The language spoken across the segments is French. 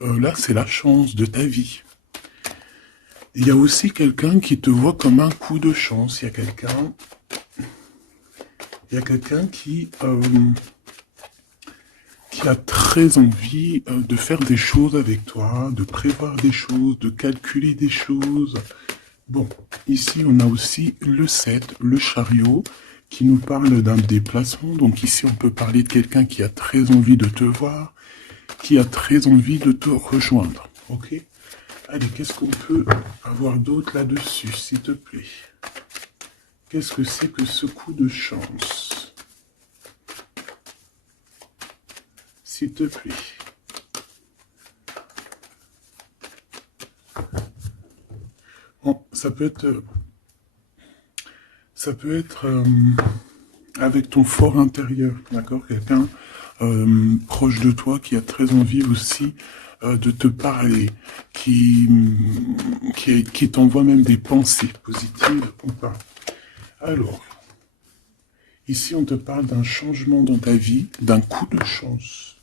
là, c'est la chance de ta vie. Il y a aussi quelqu'un qui te voit comme un coup de chance. Il y a quelqu'un qui a très envie de faire des choses avec toi, de prévoir des choses, de calculer des choses. Bon, ici on a aussi le 7, le chariot, qui nous parle d'un déplacement. Donc ici on peut parler de quelqu'un qui a très envie de te voir, qui a très envie de te rejoindre. Ok? Allez, qu'est-ce qu'on peut avoir d'autre là-dessus, s'il te plaît? Qu'est-ce que c'est que ce coup de chance? S'il te plaît. Bon, ça peut être avec ton fort intérieur, d'accord? Quelqu'un proche de toi qui a très envie aussi de te parler, qui t'envoie même des pensées positives ou pas. Alors, ici on te parle d'un changement dans ta vie, d'un coup de chance,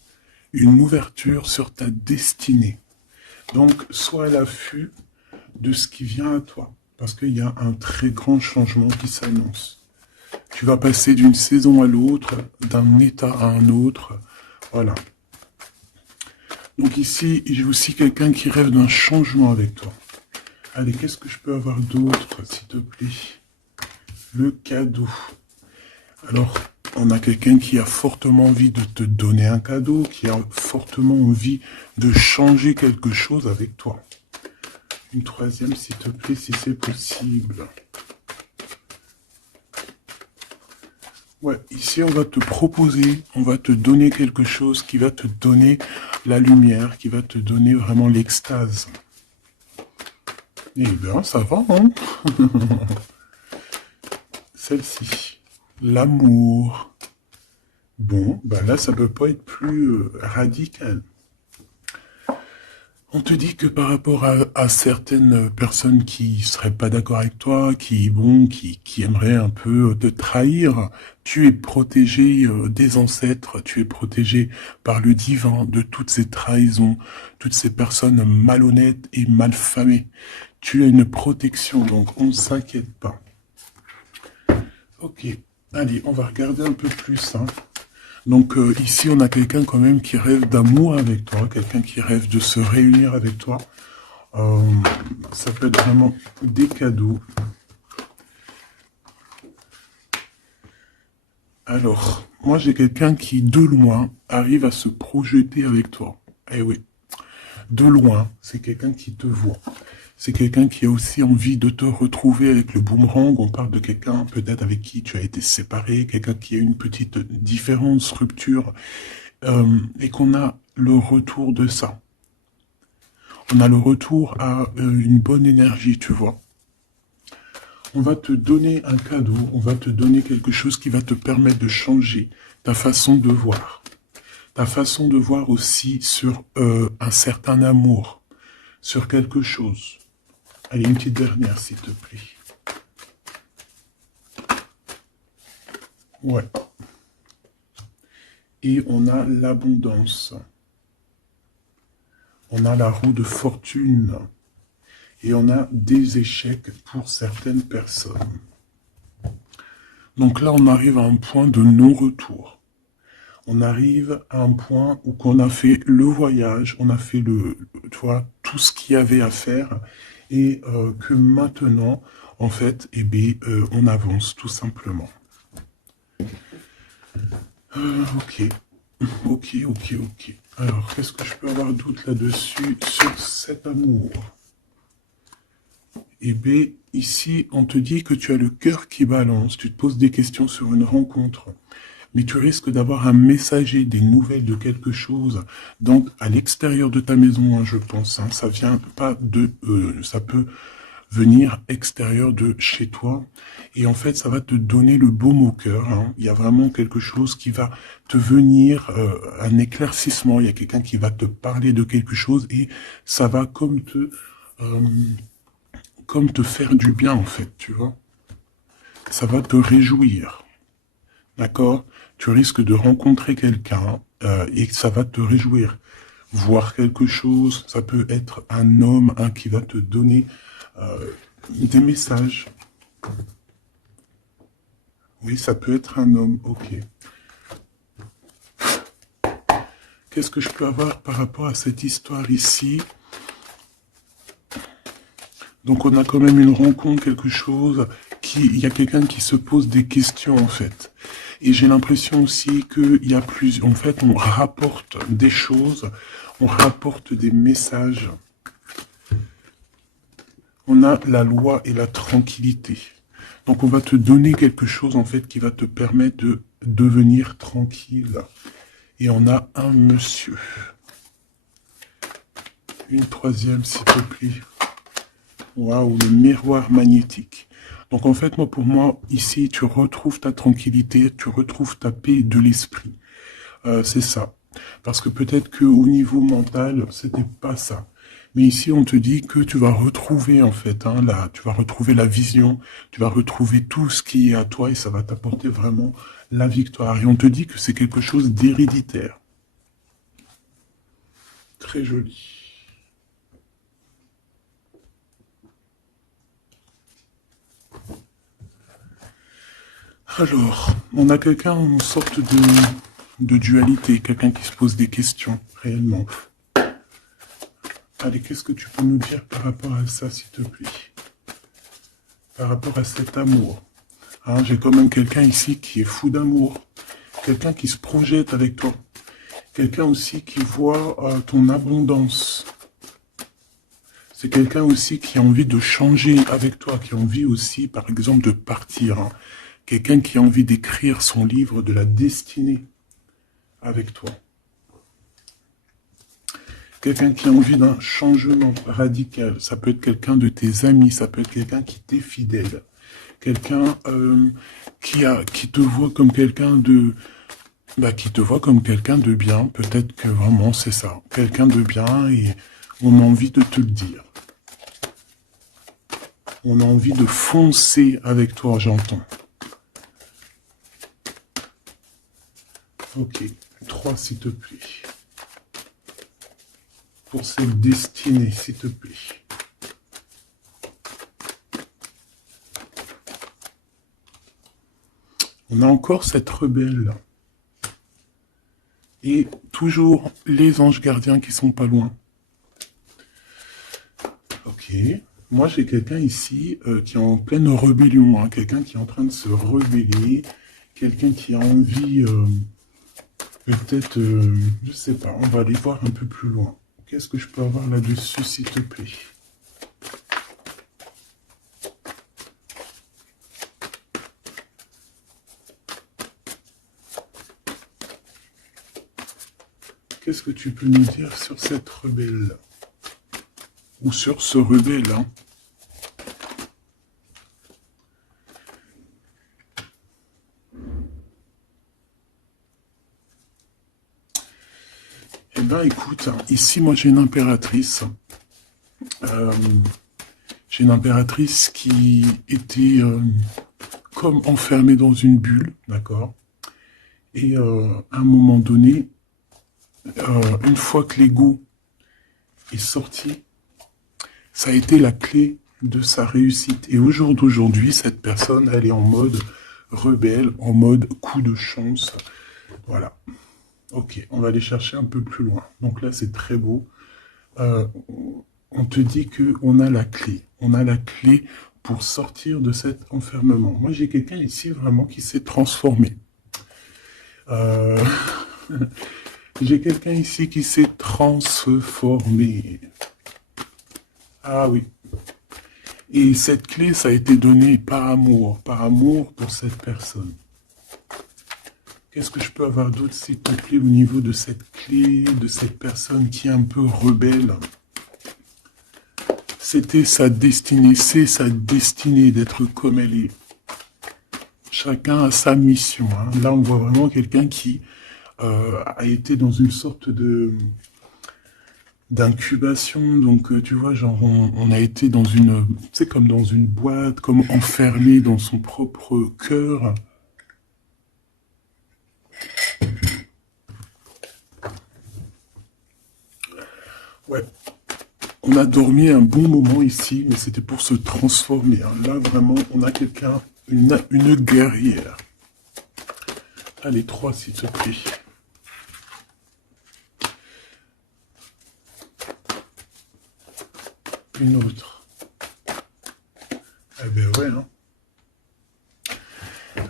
une ouverture sur ta destinée. Donc, sois à l'affût de ce qui vient à toi, parce qu'il y a un très grand changement qui s'annonce. Tu vas passer d'une saison à l'autre, d'un état à un autre, voilà. Donc ici, j'ai aussi quelqu'un qui rêve d'un changement avec toi. Allez, qu'est-ce que je peux avoir d'autre, s'il te plaît? Le cadeau. Alors, on a quelqu'un qui a fortement envie de te donner un cadeau, qui a fortement envie de changer quelque chose avec toi. Une troisième, s'il te plaît, si c'est possible. Ouais, ici, on va te proposer, on va te donner quelque chose qui va te donner la lumière, qui va te donner vraiment l'extase. Eh bien, ça va, hein? Celle-ci. L'amour. Bon, ben là, ça peut pas être plus radical. On te dit que par rapport à certaines personnes qui seraient pas d'accord avec toi, qui aimeraient un peu te trahir, tu es protégé des ancêtres, tu es protégé par le divin de toutes ces trahisons, toutes ces personnes malhonnêtes et malfamées. Tu as une protection, donc on ne s'inquiète pas. Ok, allez, on va regarder un peu plus, hein. Donc ici, on a quelqu'un quand même qui rêve d'amour avec toi, quelqu'un qui rêve de se réunir avec toi. Euh, Ça peut être vraiment des cadeaux. Alors, moi j'ai quelqu'un qui, de loin, arrive à se projeter avec toi. Eh oui, de loin, c'est quelqu'un qui te voit. C'est quelqu'un qui a aussi envie de te retrouver avec le boomerang. On parle de quelqu'un peut-être avec qui tu as été séparé, quelqu'un qui a une petite différence, rupture, et qu'on a le retour de ça. On a le retour à une bonne énergie, tu vois. On va te donner un cadeau, on va te donner quelque chose qui va te permettre de changer ta façon de voir. Ta façon de voir aussi sur un certain amour, sur quelque chose. Allez, une petite dernière, s'il te plaît. Ouais. Et on a l'abondance. On a la roue de fortune. Et on a des échecs pour certaines personnes. Donc là, on arrive à un point de non-retour. On arrive à un point où on a fait le voyage, on a fait tu vois, tout ce qu'il y avait à faire, et que maintenant, en fait, eh bien, on avance tout simplement. Ok, ok. Alors, qu'est-ce que je peux avoir d'autre là-dessus sur cet amour? Eh bien, ici, on te dit que tu as le cœur qui balance, tu te poses des questions sur une rencontre, mais tu risques d'avoir un messager, des nouvelles de quelque chose, donc à l'extérieur de ta maison, hein, je pense, hein, ça vient pas de, ça peut venir extérieur de chez toi, et en fait, ça va te donner le baume au cœur, hein. Il y a vraiment quelque chose qui va te venir, un éclaircissement, il y a quelqu'un qui va te parler de quelque chose, et ça va comme te faire du bien, en fait, tu vois. Ça va te réjouir. D'accord? Tu risques de rencontrer quelqu'un et ça va te réjouir. voir quelque chose. Ça peut être un homme qui va te donner des messages. Oui, ça peut être un homme, ok. Qu'est-ce que je peux avoir par rapport à cette histoire ici? Donc on a quand même une rencontre, quelque chose, il y a quelqu'un qui se pose des questions en fait. Et j'ai l'impression aussi qu'il y a plus, en fait on rapporte des choses, on rapporte des messages. On a la loi et la tranquillité. Donc on va te donner quelque chose en fait qui va te permettre de devenir tranquille. Et on a un monsieur. Une troisième s'il te plaît. Waouh, le miroir magnétique. Donc en fait, pour moi, ici, tu retrouves ta tranquillité, tu retrouves ta paix de l'esprit. C'est ça. Parce que peut-être qu'au niveau mental, c'était pas ça. Mais ici, on te dit que tu vas retrouver, en fait, tu vas retrouver la vision, tu vas retrouver tout ce qui est à toi et ça va t'apporter vraiment la victoire. Et on te dit que c'est quelque chose d'héréditaire. Très joli. Alors, on a quelqu'un en sorte de dualité, quelqu'un qui se pose des questions, réellement. Allez, qu'est-ce que tu peux nous dire par rapport à ça, s'il te plaît? Par rapport à cet amour. J'ai quand même quelqu'un ici qui est fou d'amour. Quelqu'un qui se projette avec toi. Quelqu'un aussi qui voit ton abondance. C'est quelqu'un aussi qui a envie de changer avec toi, qui a envie aussi, par exemple, de partir. Quelqu'un qui a envie d'écrire son livre de la destinée avec toi. Quelqu'un qui a envie d'un changement radical. Ça peut être quelqu'un de tes amis, ça peut être quelqu'un qui t'est fidèle. Quelqu'un qui te voit comme quelqu'un de... qui te voit comme quelqu'un de bien. Peut-être que vraiment c'est ça. Quelqu'un de bien et on a envie de te le dire. On a envie de foncer avec toi, j'entends. Ok, 3 s'il te plaît. Pour cette destinée, s'il te plaît. On a encore cette rebelle. Et toujours les anges gardiens qui sont pas loin. Ok. Moi, j'ai quelqu'un ici qui est en pleine rébellion. Quelqu'un qui est en train de se rebeller. Quelqu'un qui a envie, peut-être, je sais pas, on va aller voir un peu plus loin. Qu'est-ce que je peux avoir là-dessus, s'il te plaît? Qu'est-ce que tu peux nous dire sur cette rebelle? Ou sur ce rebelle, Eh bien, écoute, ici, moi, j'ai une impératrice. J'ai une impératrice qui était comme enfermée dans une bulle, d'accord? Et à un moment donné, une fois que l'ego est sorti, ça a été la clé de sa réussite. Et au jour d'aujourd'hui, cette personne, elle est en mode rebelle, en mode coup de chance. Voilà. Ok, on va aller chercher un peu plus loin. Donc là, c'est très beau. On te dit qu'on a la clé. On a la clé pour sortir de cet enfermement. Moi, j'ai quelqu'un ici vraiment qui s'est transformé. J'ai quelqu'un ici qui s'est transformé. Ah oui. Et cette clé, ça a été donné par amour pour cette personne. Qu'est-ce que je peux avoir d'autre, s'il te plaît, au niveau de cette clé, de cette personne qui est un peu rebelle? C'était sa destinée, c'est sa destinée d'être comme elle est. Chacun a sa mission. Là, on voit vraiment quelqu'un qui a été dans une sorte de d'incubation. Donc, tu vois, genre, on a été dans une... C'est comme dans une boîte, comme enfermé dans son propre cœur. Ouais, on a dormi un bon moment ici, mais c'était pour se transformer, hein. Là, vraiment, on a quelqu'un, une guerrière. Allez, 3, s'il te plaît. Une autre. Eh ben ouais, hein.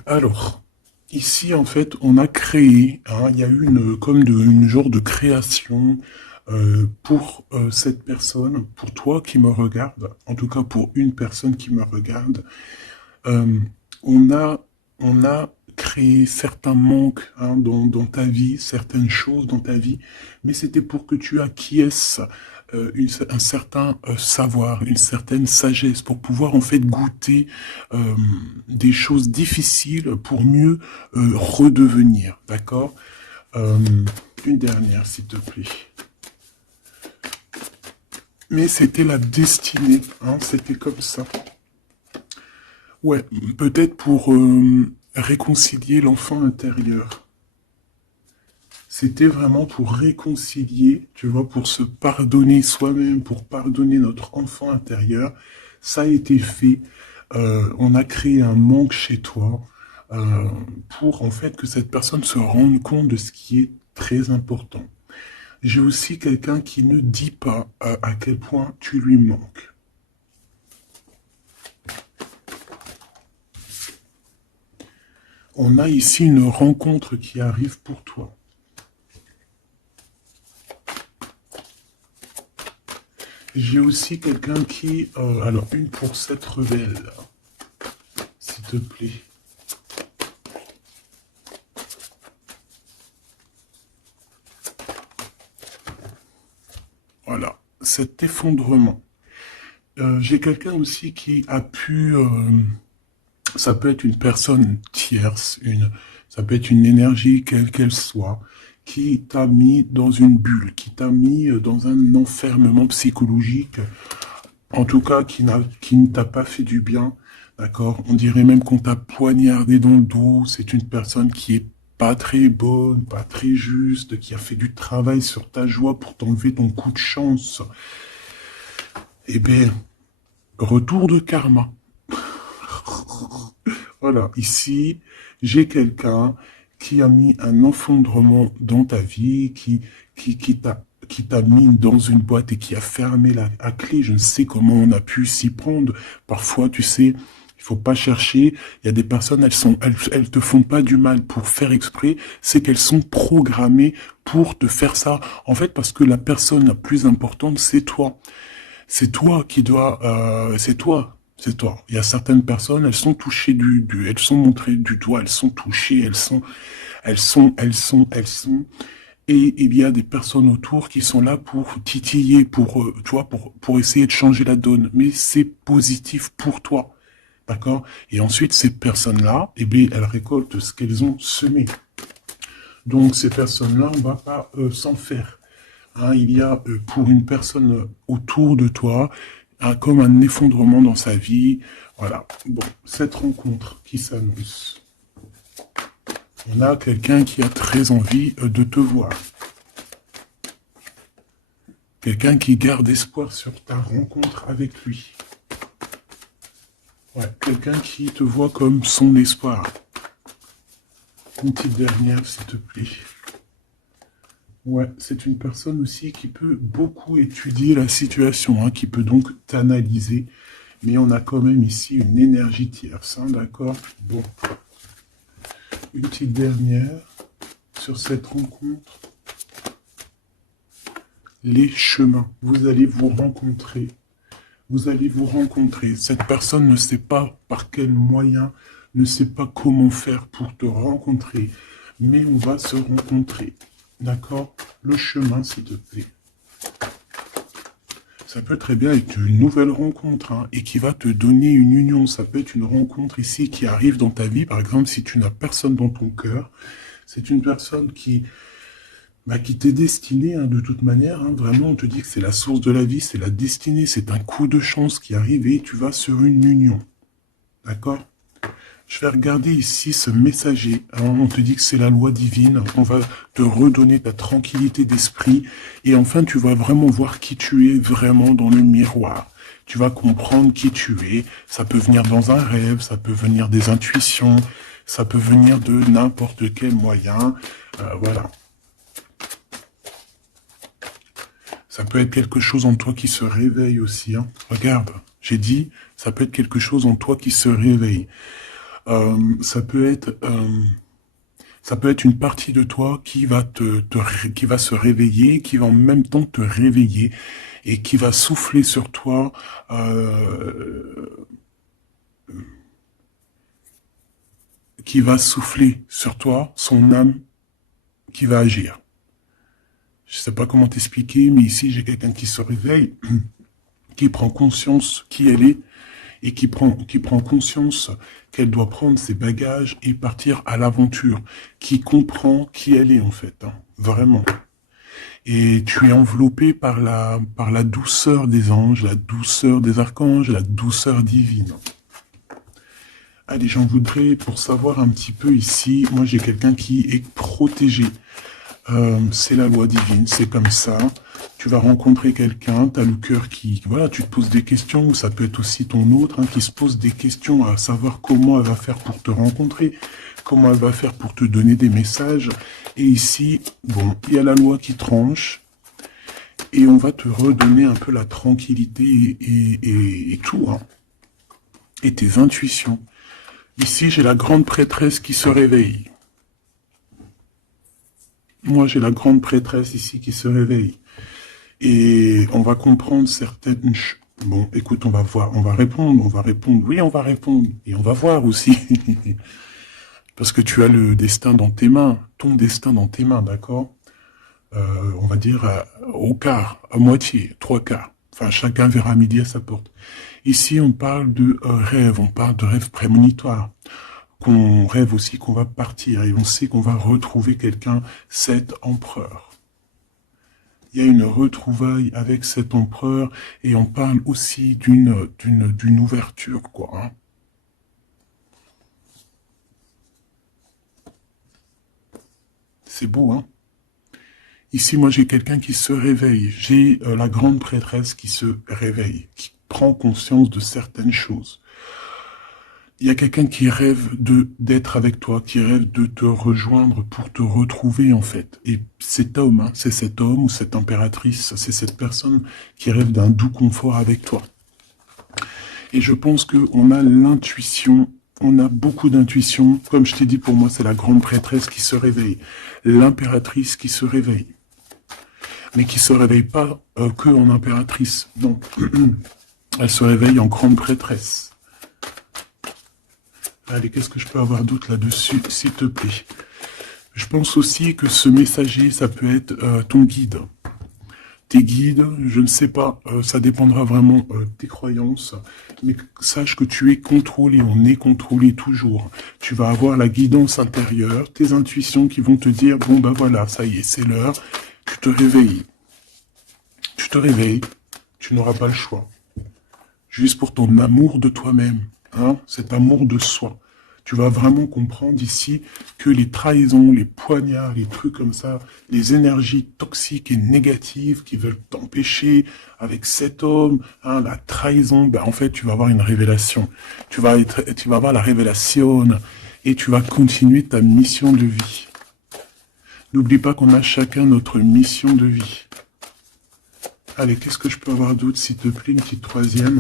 Alors, ici, en fait, on a créé, hein, il y a eu une genre de création pour cette personne, pour toi qui me regarde, en tout cas pour une personne qui me regarde. Euh, on a, on a créé certains manques, hein, dans ta vie, certaines choses dans ta vie, mais c'était pour que tu acquiesces un certain savoir, une certaine sagesse, pour pouvoir en fait goûter euh, des choses difficiles pour mieux redevenir, d'accord. Euh, une dernière, s'il te plaît. Mais c'était la destinée, hein, c'était comme ça. Ouais, peut-être pour réconcilier l'enfant intérieur. C'était vraiment pour réconcilier, tu vois, pour se pardonner soi-même, pour pardonner notre enfant intérieur. Ça a été fait. On a créé un manque chez toi euh, pour en fait que cette personne se rende compte de ce qui est très important. J'ai aussi quelqu'un qui ne dit pas à quel point tu lui manques. On a ici une rencontre qui arrive pour toi. J'ai aussi quelqu'un qui... alors, une pour cette rebelle, s'il te plaît. Voilà, cet effondrement. J'ai quelqu'un aussi qui a pu... ça peut être une personne tierce, ça peut être une énergie quelle qu'elle soit, qui t'a mis dans une bulle, qui t'a mis dans un enfermement psychologique, en tout cas qui ne t'a pas fait du bien, d'accord. On dirait même qu'on t'a poignardé dans le dos. C'est une personne qui est pas très bonne, pas très juste, qui a fait du travail sur ta joie pour t'enlever ton coup de chance. Eh bien, retour de karma. Voilà, ici, j'ai quelqu'un qui a mis un effondrement dans ta vie, qui t'a mis dans une boîte et qui a fermé la clé. Je ne sais comment on a pu s'y prendre. Parfois, tu sais, il faut pas chercher. Il y a des personnes, elles te font pas du mal pour faire exprès. C'est qu'elles sont programmées pour te faire ça. En fait, parce que la personne la plus importante, c'est toi. C'est toi qui dois, c'est toi. C'est toi. Il y a certaines personnes, elles sont touchées elles sont montrées du doigt, elles sont touchées, elles sont. Et il y a des personnes autour qui sont là pour titiller, tu vois, pour essayer de changer la donne. Mais c'est positif pour toi. D'accord? Et ensuite, ces personnes-là, eh bien, elles récoltent ce qu'elles ont semé. Donc, ces personnes-là, on va pas s'en faire. Hein, il y a pour une personne autour de toi comme un effondrement dans sa vie. Voilà. Bon, cette rencontre qui s'annonce. On a quelqu'un qui a très envie de te voir. Quelqu'un qui garde espoir sur ta rencontre avec lui. Ouais, quelqu'un qui te voit comme son espoir. Une petite dernière, s'il te plaît. Ouais, c'est une personne aussi qui peut beaucoup étudier la situation, hein, qui peut donc t'analyser. Mais on a quand même ici une énergie tierce, hein, d'accord? Bon. Une petite dernière sur cette rencontre. Les chemins. Vous allez vous rencontrer. Vous allez vous rencontrer. Cette personne ne sait pas par quel moyen, ne sait pas comment faire pour te rencontrer. Mais on va se rencontrer. D'accord? Le chemin, s'il te plaît. Ça peut très bien être une nouvelle rencontre, hein, et qui va te donner une union. Ça peut être une rencontre ici qui arrive dans ta vie. Par exemple, si tu n'as personne dans ton cœur, c'est une personne qui t'est destinée, hein, de toute manière. Hein, vraiment, on te dit que c'est la source de la vie, c'est la destinée, c'est un coup de chance qui arrive et tu vas sur une union. D'accord? Je vais regarder ici ce messager. Alors, on te dit que c'est la loi divine. On va te redonner ta tranquillité d'esprit. Et enfin, tu vas vraiment voir qui tu es vraiment dans le miroir. Tu vas comprendre qui tu es. Ça peut venir dans un rêve, ça peut venir des intuitions, ça peut venir de n'importe quel moyen. Voilà. Ça peut être quelque chose en toi qui se réveille aussi. Hein. Regarde, j'ai dit, ça peut être quelque chose en toi qui se réveille. Ça peut être une partie de toi qui va qui va se réveiller, qui va en même temps te réveiller et qui va souffler sur toi. Qui va souffler sur toi son âme qui va agir. Je sais pas comment t'expliquer, mais ici j'ai quelqu'un qui se réveille, qui prend conscience qui elle est et qui prend conscience qu'elle doit prendre ses bagages et partir à l'aventure, qui comprend qui elle est en fait, hein, vraiment. Et tu es enveloppé par la douceur des anges, la douceur des archanges, la douceur divine. Allez, j'en voudrais pour savoir un petit peu ici, moi j'ai quelqu'un qui est protégé. C'est la loi divine, c'est comme ça. Tu vas rencontrer quelqu'un, tu as le cœur qui... Voilà, tu te poses des questions, ou ça peut être aussi ton autre hein, qui se pose des questions à savoir comment elle va faire pour te rencontrer, comment elle va faire pour te donner des messages. Et ici, bon, il y a la loi qui tranche, et on va te redonner un peu la tranquillité et tout, hein, et tes intuitions. Ici, j'ai la grande prêtresse qui se réveille. Moi, j'ai la grande prêtresse ici qui se réveille. Et on va comprendre certaines... Bon, écoute, on va voir, on va répondre. Oui, on va répondre. Et on va voir aussi. Parce que tu as le destin dans tes mains. Ton destin dans tes mains, d'accord on va dire au quart, à moitié, 3/4. Enfin, chacun verra midi à sa porte. Ici, on parle de rêve, on parle de rêve prémonitoire. Qu'on rêve aussi qu'on va partir et on sait qu'on va retrouver quelqu'un, cet empereur. Il y a une retrouvaille avec cet empereur et on parle aussi d'une ouverture, quoi. Hein. C'est beau, hein. Ici, moi, j'ai quelqu'un qui se réveille. J'ai la grande prêtresse qui se réveille, qui prend conscience de certaines choses. Il y a quelqu'un qui rêve d'être avec toi, qui rêve de te rejoindre pour te retrouver en fait. Et cet homme, hein, c'est cet homme ou cette impératrice, c'est cette personne qui rêve d'un doux confort avec toi. Et je pense qu'on a l'intuition, on a beaucoup d'intuition. Comme je t'ai dit, pour moi, c'est la grande prêtresse qui se réveille, l'impératrice qui se réveille. Mais qui se réveille pas que en impératrice, non. Elle se réveille en grande prêtresse. Allez, qu'est-ce que je peux avoir d'autre là-dessus, s'il te plaît? Je pense aussi que ce messager, ça peut être ton guide. Tes guides, je ne sais pas, ça dépendra vraiment de tes croyances, mais sache que tu es contrôlé, on est contrôlé toujours. Tu vas avoir la guidance intérieure, tes intuitions qui vont te dire, bon ben voilà, ça y est, c'est l'heure, tu te réveilles. Tu te réveilles, tu n'auras pas le choix. Juste pour ton amour de toi-même. Hein, cet amour de soi. Tu vas vraiment comprendre ici que les trahisons, les poignards, les trucs comme ça, les énergies toxiques et négatives qui veulent t'empêcher avec cet homme, hein, la trahison, ben en fait tu vas avoir une révélation. Tu vas avoir la révélation et tu vas continuer ta mission de vie. N'oublie pas qu'on a chacun notre mission de vie. Allez, qu'est-ce que je peux avoir d'autre, s'il te plaît, une petite troisième?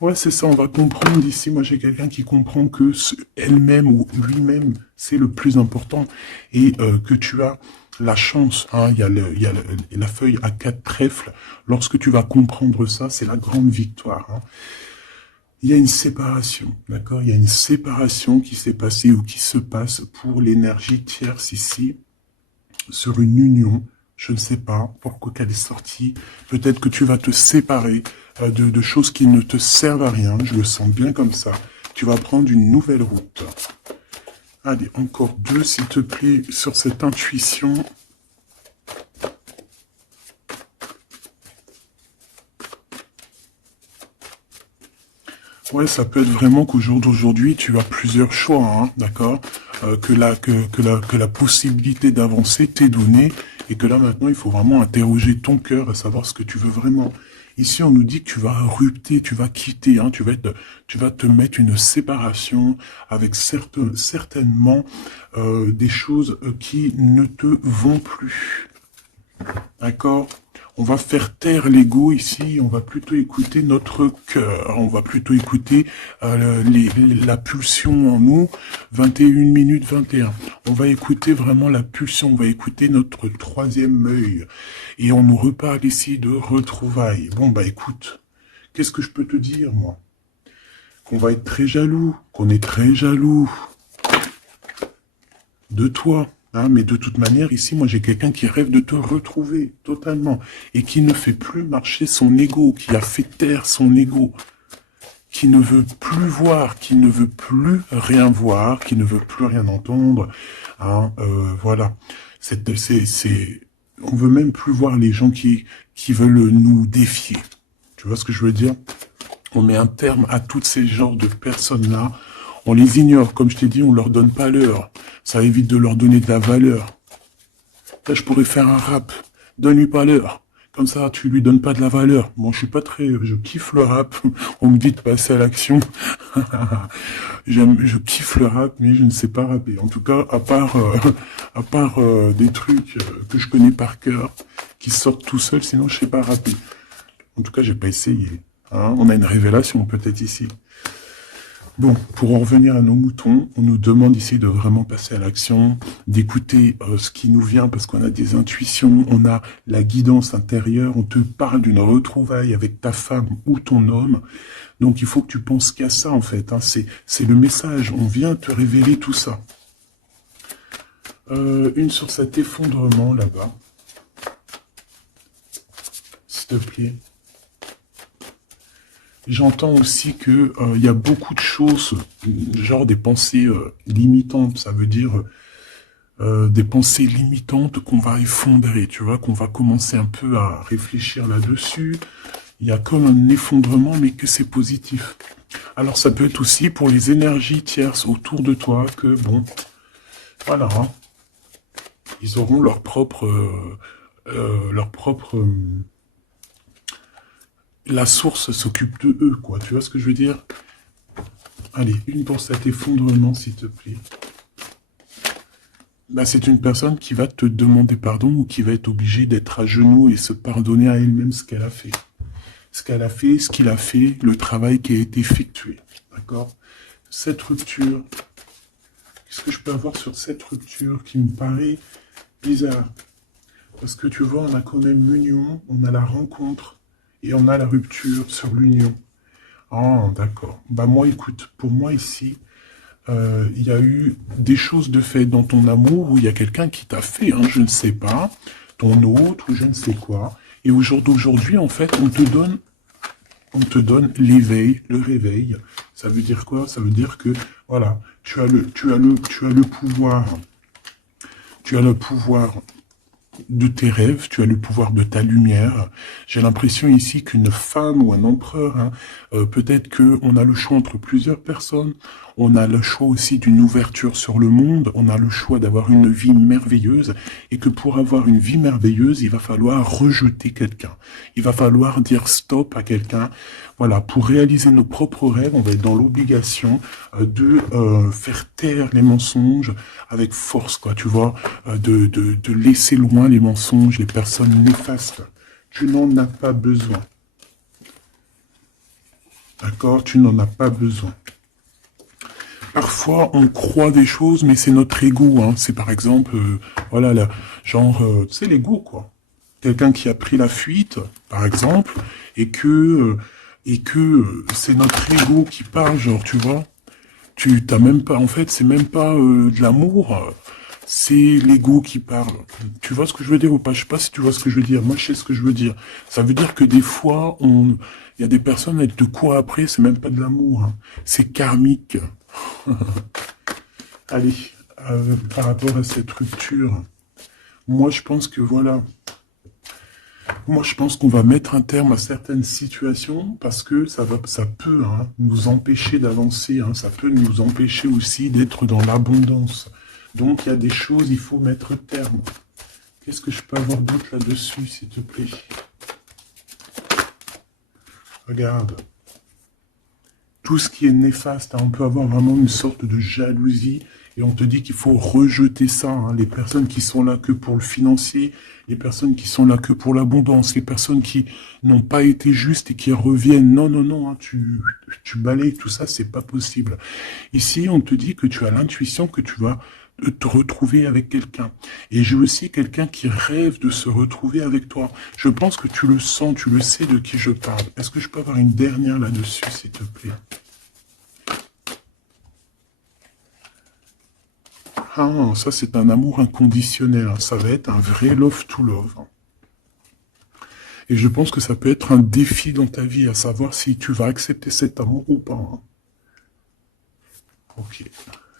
Ouais, c'est ça, on va comprendre ici. Moi, j'ai quelqu'un qui comprend que elle-même ou lui-même, c'est le plus important. Et que tu as la chance, hein, il y a la feuille à 4 trèfles. Lorsque tu vas comprendre ça, c'est la grande victoire. Hein. Il y a une séparation, d'accord? Il y a une séparation qui s'est passée ou qui se passe pour l'énergie tierce ici, sur une union. Je ne sais pas pourquoi qu'elle est sortie. Peut-être que tu vas te séparer de choses qui ne te servent à rien. Je le sens bien comme ça. Tu vas prendre une nouvelle route. Allez, encore 2, s'il te plaît, sur cette intuition. Ouais, ça peut être vraiment qu'au jour d'aujourd'hui, tu as plusieurs choix, hein, d'accord? Que la possibilité d'avancer t'est donnée et que là maintenant, il faut vraiment interroger ton cœur à savoir ce que tu veux vraiment. Ici, on nous dit que tu vas rupter, tu vas quitter, hein, tu vas te mettre une séparation avec certainement des choses qui ne te vont plus. D'accord? On va faire taire l'ego ici, on va plutôt écouter notre cœur, on va plutôt écouter la pulsion en nous, 21 minutes 21. On va écouter vraiment la pulsion, on va écouter notre troisième œil. Et on nous reparle ici de retrouvailles. Bon bah écoute, qu'est-ce que je peux te dire moi? Qu'on va être très jaloux, qu'on est très jaloux de toi. Hein, mais de toute manière, ici, moi, j'ai quelqu'un qui rêve de te retrouver totalement et qui ne fait plus marcher son ego, qui a fait taire son ego, qui ne veut plus voir, qui ne veut plus rien voir, qui ne veut plus rien entendre. Hein, voilà. On veut même plus voir les gens qui veulent nous défier. Tu vois ce que je veux dire? On met un terme à tous ces genres de personnes-là. On les ignore, comme je t'ai dit, on leur donne pas l'heure. Ça évite de leur donner de la valeur. Là, je pourrais faire un rap. Donne-lui pas l'heure. Comme ça, tu lui donnes pas de la valeur. Bon, je suis pas très... Je kiffe le rap. On me dit de passer à l'action. Je kiffe le rap, mais je ne sais pas rapper. En tout cas, à part des trucs que je connais par cœur, qui sortent tout seuls, sinon je sais pas rapper. En tout cas, j'ai pas essayé. Hein, on a une révélation peut-être ici. Bon, pour en revenir à nos moutons, on nous demande ici de vraiment passer à l'action, d'écouter ce qui nous vient parce qu'on a des intuitions, on a la guidance intérieure, on te parle d'une retrouvaille avec ta femme ou ton homme. Donc il faut que tu penses qu'à ça en fait, hein. C'est le message, on vient te révéler tout ça. Une sur cet effondrement là-bas, s'il te plaît. J'entends aussi que y a beaucoup de choses, genre des pensées limitantes. Ça veut dire des pensées limitantes qu'on va effondrer, tu vois, qu'on va commencer un peu à réfléchir là-dessus. Il y a comme un effondrement, mais que c'est positif. Alors ça peut être aussi pour les énergies tierces autour de toi, que bon, voilà, hein, ils auront leur propre... la source s'occupe de eux, quoi. Tu vois ce que je veux dire? Allez, une pour cet effondrement, s'il te plaît. Bah, c'est une personne qui va te demander pardon ou qui va être obligée d'être à genoux et se pardonner à elle-même ce qu'elle a fait. Ce qu'elle a fait, ce qu'il a fait, le travail qui a été effectué. D'accord? Cette rupture, qu'est-ce que je peux avoir sur cette rupture qui me paraît bizarre? Parce que tu vois, on a quand même l'union, on a la rencontre et on a la rupture sur l'union. Ah, d'accord. Bah moi, écoute, pour moi ici, il y a eu des choses de fait dans ton amour où il y a quelqu'un qui t'a fait, hein, je ne sais pas, ton autre ou je ne sais quoi. Et au jour d'aujourd'hui, en fait, on te donne l'éveil, le réveil. Ça veut dire quoi? Ça veut dire que, voilà, tu as le pouvoir. Tu as le pouvoir de tes rêves, tu as le pouvoir de ta lumière. J'ai l'impression ici qu'une femme ou un empereur, hein, peut-être qu'on a le choix entre plusieurs personnes, on a le choix aussi d'une ouverture sur le monde, on a le choix d'avoir une vie merveilleuse, et que pour avoir une vie merveilleuse, il va falloir rejeter quelqu'un. Il va falloir dire stop à quelqu'un. Voilà, pour réaliser nos propres rêves, on va être dans l'obligation de faire taire les mensonges avec force, quoi, tu vois, de laisser loin les mensonges, les personnes néfastes. Tu n'en as pas besoin. D'accord? Tu n'en as pas besoin. Parfois, on croit des choses, mais c'est notre ego. Hein. C'est par exemple, voilà, là, genre, tu sais, l'ego, quoi. Quelqu'un qui a pris la fuite, par exemple, et que c'est notre ego qui parle, genre, tu vois. Tu t'as même pas, en fait, c'est même pas de l'amour, c'est l'ego qui parle. Tu vois ce que je veux dire ou pas? Je sais pas si tu vois ce que je veux dire. Moi, je sais ce que je veux dire. Ça veut dire que des fois, il y a des personnes, elles te courent après, c'est même pas de l'amour. Hein. C'est karmique. Allez, par rapport à cette rupture, moi, je pense que voilà, Moi, je pense qu'on va mettre un terme à certaines situations parce que ça peut hein, nous empêcher d'avancer. Hein, ça peut nous empêcher aussi d'être dans l'abondance. Donc, il y a des choses, il faut mettre terme. Qu'est-ce que je peux avoir d'autre là-dessus, s'il te plaît? Regarde. Tout ce qui est néfaste, hein, on peut avoir vraiment une sorte de jalousie et on te dit qu'il faut rejeter ça. Hein, les personnes qui sont là que pour le financier, les personnes qui sont là que pour l'abondance, les personnes qui n'ont pas été justes et qui reviennent. Non, non, non, hein, tu balayes tout ça, c'est pas possible. Ici, on te dit que tu as l'intuition que tu vas te retrouver avec quelqu'un. Et j'ai aussi quelqu'un qui rêve de se retrouver avec toi. Je pense que tu le sens, tu le sais de qui je parle. Est-ce que je peux avoir une dernière là-dessus, s'il te plaît? Ah, ça c'est un amour inconditionnel. Hein. Ça va être un vrai love to love. Hein. Et je pense que ça peut être un défi dans ta vie, à savoir si tu vas accepter cet amour ou pas. Hein. Ok,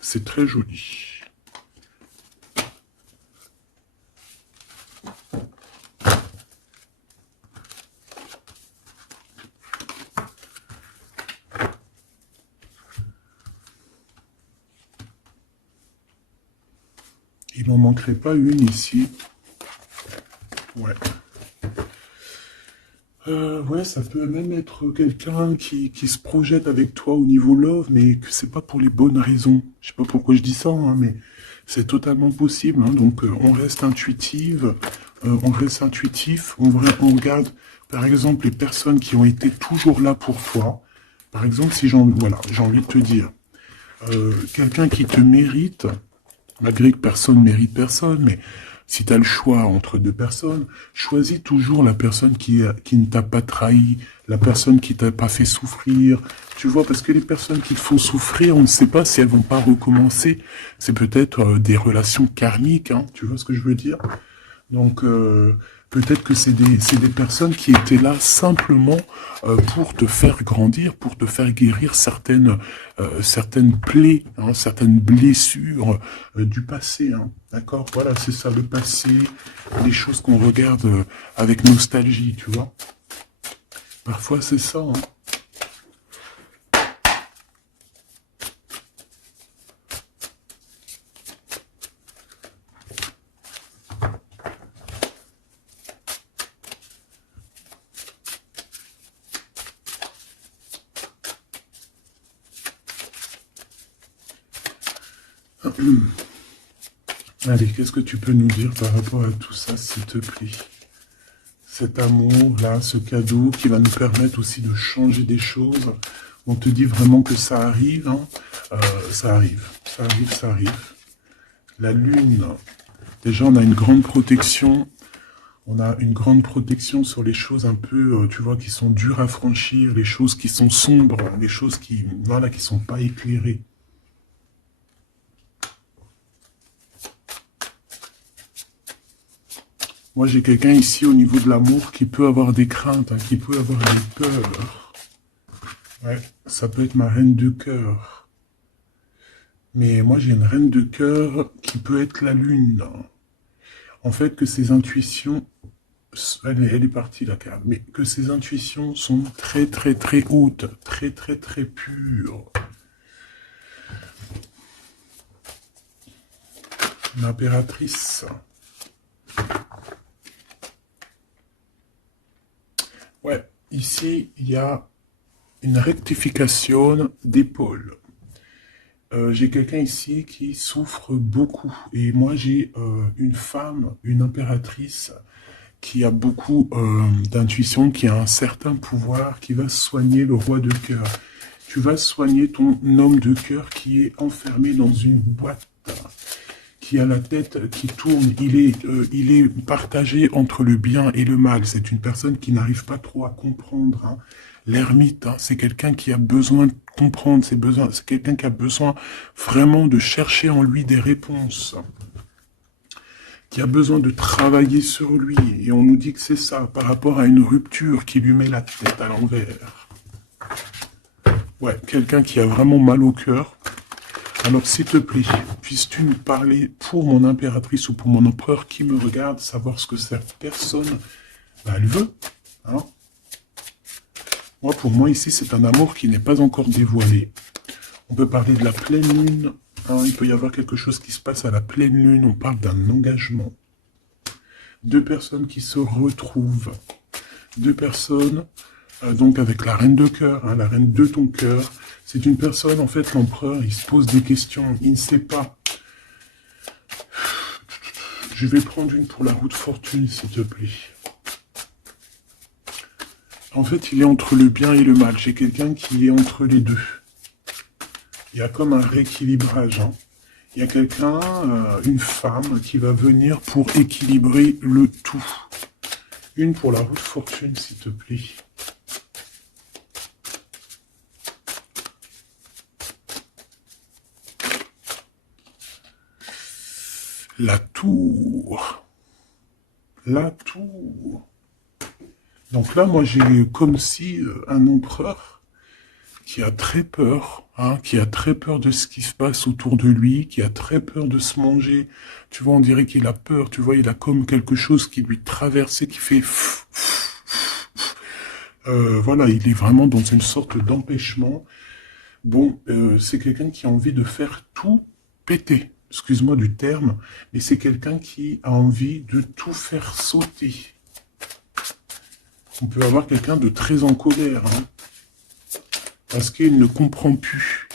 c'est très joli. Il m'en manquerait pas une ici. Ouais. Ouais, ça peut même être quelqu'un qui se projette avec toi au niveau love, mais que c'est pas pour les bonnes raisons. Je sais pas pourquoi je dis ça, hein, mais c'est totalement possible. Hein. Donc, on reste intuitive, on reste intuitif, on regarde, par exemple, les personnes qui ont été toujours là pour toi. Par exemple, si voilà, j'ai envie de te dire, quelqu'un qui te mérite, malgré que personne ne mérite personne, mais si tu as le choix entre deux personnes, choisis toujours la personne qui ne t'a pas trahi, la personne qui t'a pas fait souffrir. Tu vois, parce que les personnes qui te font souffrir, on ne sait pas si elles vont pas recommencer. C'est peut-être des relations karmiques, hein, tu vois ce que je veux dire? Donc, peut-être que c'est des personnes qui étaient là simplement pour te faire grandir, pour te faire guérir certaines plaies, hein, certaines blessures du passé. Hein. D'accord? Voilà, c'est ça, le passé, les choses qu'on regarde avec nostalgie, tu vois. Parfois, c'est ça. Hein. Allez, qu'est-ce que tu peux nous dire par rapport à tout ça, s'il te plaît? Cet amour-là, ce cadeau qui va nous permettre aussi de changer des choses. On te dit vraiment que ça arrive, hein. Ça arrive, ça arrive, ça arrive. La lune, déjà on a une grande protection. On a une grande protection sur les choses un peu, tu vois, qui sont dures à franchir, les choses qui sont sombres, les choses qui, voilà, qui sont pas éclairées. Moi, j'ai quelqu'un ici au niveau de l'amour qui peut avoir des craintes, hein, qui peut avoir des peurs. Ouais, ça peut être ma reine de cœur. Mais moi, j'ai une reine de cœur qui peut être la lune. En fait, que ses intuitions, elle est partie la carte, mais que ses intuitions sont très très très hautes, très très très pures. L'impératrice. Ouais, ici, il y a une rectification d'épaule. J'ai quelqu'un ici qui souffre beaucoup. Et moi, j'ai une femme, une impératrice, qui a beaucoup d'intuition, qui a un certain pouvoir, qui va soigner le roi de cœur. Tu vas soigner ton homme de cœur qui est enfermé dans une boîte, qui a la tête qui tourne. Il est partagé entre le bien et le mal. C'est une personne qui n'arrive pas trop à comprendre. Hein. L'ermite, hein, c'est quelqu'un qui a besoin de comprendre ses besoins. C'est quelqu'un qui a besoin vraiment de chercher en lui des réponses. Qui a besoin de travailler sur lui. Et on nous dit que c'est ça, par rapport à une rupture qui lui met la tête à l'envers. Ouais, quelqu'un qui a vraiment mal au cœur. Alors, s'il te plaît, puisses-tu nous parler pour mon impératrice ou pour mon empereur qui me regarde, savoir ce que cette personne bah, elle veut. Hein. Moi, pour moi, ici, c'est un amour qui n'est pas encore dévoilé. On peut parler de la pleine lune. Hein, il peut y avoir quelque chose qui se passe à la pleine lune. On parle d'un engagement. Deux personnes qui se retrouvent. Deux personnes, donc avec la reine de cœur, hein, la reine de ton cœur. C'est une personne, en fait, l'empereur, il se pose des questions. Il ne sait pas. Je vais prendre une pour la roue de fortune, s'il te plaît. En fait, il est entre le bien et le mal. J'ai quelqu'un qui est entre les deux. Il y a comme un rééquilibrage. Hein. Il y a quelqu'un, une femme, qui va venir pour équilibrer le tout. Une pour la roue de fortune, s'il te plaît. La tour. La tour. Donc là, moi, j'ai comme si un empereur qui a très peur, hein, qui a très peur de ce qui se passe autour de lui, qui a très peur de se manger. Tu vois, on dirait qu'il a peur, tu vois, il a comme quelque chose qui lui traverse, qui fait... voilà, il est vraiment dans une sorte d'empêchement. Bon, c'est quelqu'un qui a envie de faire tout péter. Excuse-moi du terme, mais c'est quelqu'un qui a envie de tout faire sauter. On peut avoir quelqu'un de très en colère, hein, parce qu'il ne comprend plus.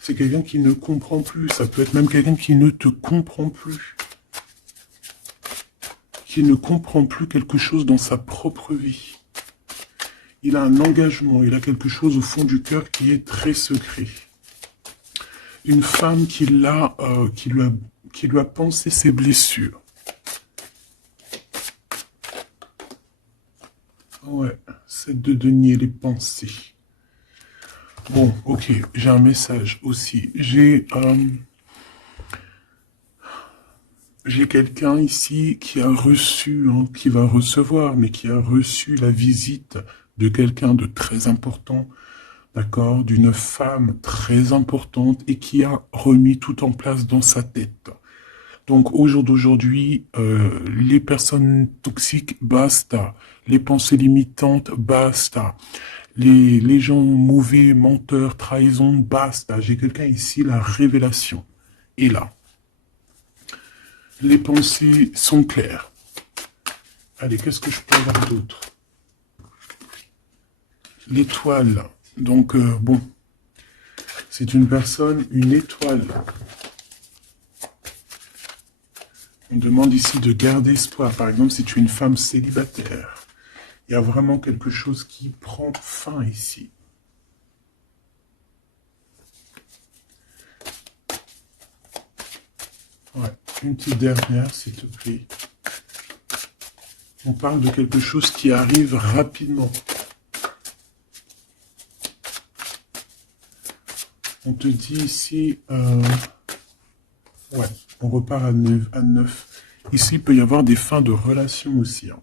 C'est quelqu'un qui ne comprend plus. Ça peut être même quelqu'un qui ne te comprend plus. Qui ne comprend plus quelque chose dans sa propre vie. Il a un engagement, il a quelque chose au fond du cœur qui est très secret. Une femme qui lui a pensé ses blessures. Ouais, c'est de denier les pensées. Bon, ok, j'ai un message aussi. J'ai quelqu'un ici qui a reçu, hein, qui va recevoir, mais qui a reçu la visite de quelqu'un de très important, d'accord, d'une femme très importante et qui a remis tout en place dans sa tête. Donc, au jour d'aujourd'hui, les personnes toxiques, basta. Les pensées limitantes, basta. Les gens mauvais, menteurs, trahison, basta. J'ai quelqu'un ici, la révélation est là. Les pensées sont claires. Allez, qu'est-ce que je peux avoir d'autre? L'étoile. Donc, bon, c'est une personne, une étoile. On demande ici de garder espoir. Par exemple, si tu es une femme célibataire, il y a vraiment quelque chose qui prend fin ici. Ouais, une petite dernière, s'il te plaît. On parle de quelque chose qui arrive rapidement. On te dit ici... ouais, on repart à 9. Ici, il peut y avoir des fins de relations aussi. Hein.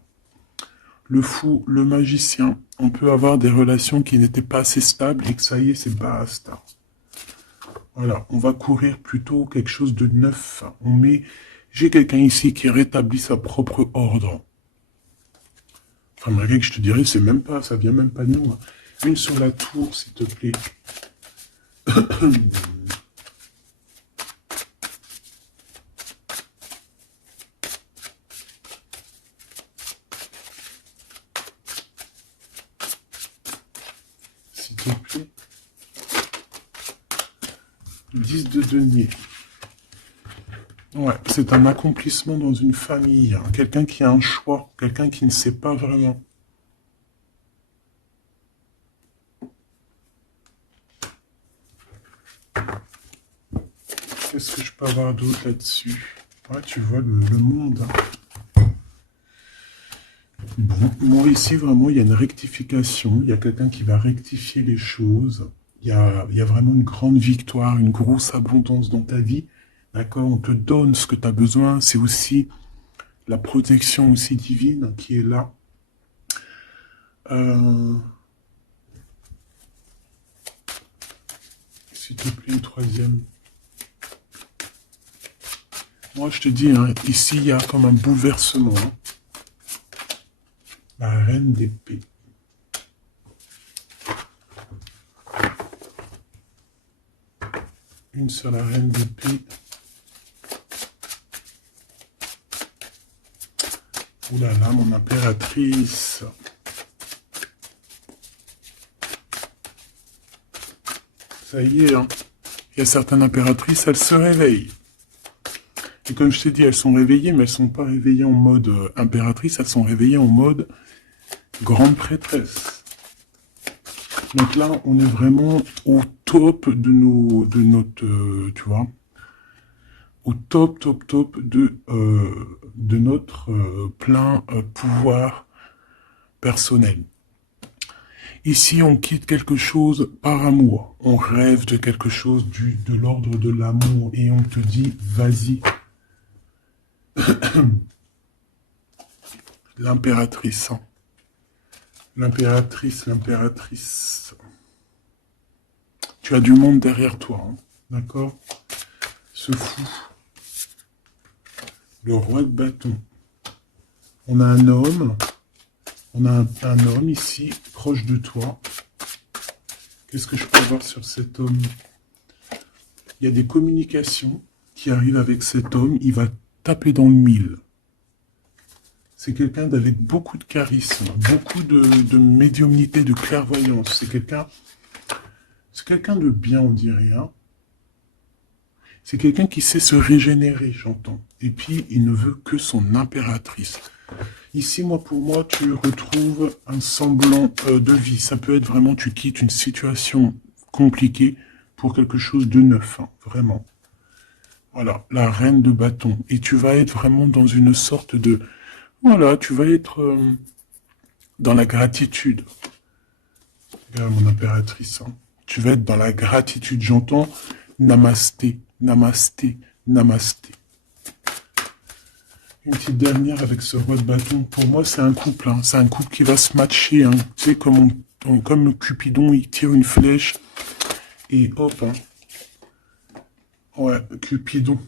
Le fou, le magicien, on peut avoir des relations qui n'étaient pas assez stables et que ça y est, c'est basta. Voilà, on va courir plutôt quelque chose de neuf. J'ai quelqu'un ici qui rétablit sa propre ordre. Enfin, malgré que je te dirais, c'est même pas, ça vient même pas de nous. Hein. Une sur la tour, s'il te plaît. S'il te plaît. 10 de denier. Ouais, c'est un accomplissement dans une famille. Hein. Quelqu'un qui a un choix. Quelqu'un qui ne sait pas vraiment. Qu'est-ce que je peux avoir d'autre là-dessus? Ouais, tu vois le monde. Hein. Bon, moi ici, vraiment, il y a une rectification. Il y a quelqu'un qui va rectifier les choses. Il y a vraiment une grande victoire, une grosse abondance dans ta vie. D'accord, on te donne ce que tu as besoin. C'est aussi la protection aussi divine qui est là. S'il te plaît, une troisième. Moi, je te dis, hein, ici, il y a comme un bouleversement. Hein. Bah reine d'épée. Une sur la reine d'épée. Ouh là là, mon impératrice. Ça y est, hein. Il y a certaines impératrices, elles se réveillent. Et comme je t'ai dit, elles sont réveillées, mais elles ne sont pas réveillées en mode impératrice, elles sont réveillées en mode grande prêtresse. Donc là, on est vraiment au top de notre, tu vois, au top de notre plein pouvoir personnel. Ici, on quitte quelque chose par amour. On rêve de quelque chose de l'ordre de l'amour et on te dit, vas-y. L'impératrice. Hein. L'impératrice. Tu as du monde derrière toi. Hein. D'accord? Ce fou. Le roi de bâton. On a un homme. On a un homme ici, proche de toi. Qu'est-ce que je peux voir sur cet homme? Il y a des communications qui arrivent avec cet homme. Il va taper dans le mille. C'est quelqu'un avec beaucoup de charisme, beaucoup de médiumnité, de clairvoyance. C'est quelqu'un de bien, on dirait. Hein. C'est quelqu'un qui sait se régénérer, j'entends. Et puis, il ne veut que son impératrice. Ici, pour moi, tu retrouves un semblant de vie. Ça peut être vraiment, tu quittes une situation compliquée pour quelque chose de neuf, hein, vraiment. Voilà, la reine de bâton. Et tu vas être vraiment dans une sorte de... Voilà, tu vas être dans la gratitude. Regarde mon impératrice. Hein. Tu vas être dans la gratitude. J'entends namasté, namasté, namasté. Une petite dernière avec ce roi de bâton. Pour moi, c'est un couple. Hein. C'est un couple qui va se matcher. Hein. Tu sais, comme Cupidon, il tire une flèche. Et hop. Hein. Ouais, Cupidon.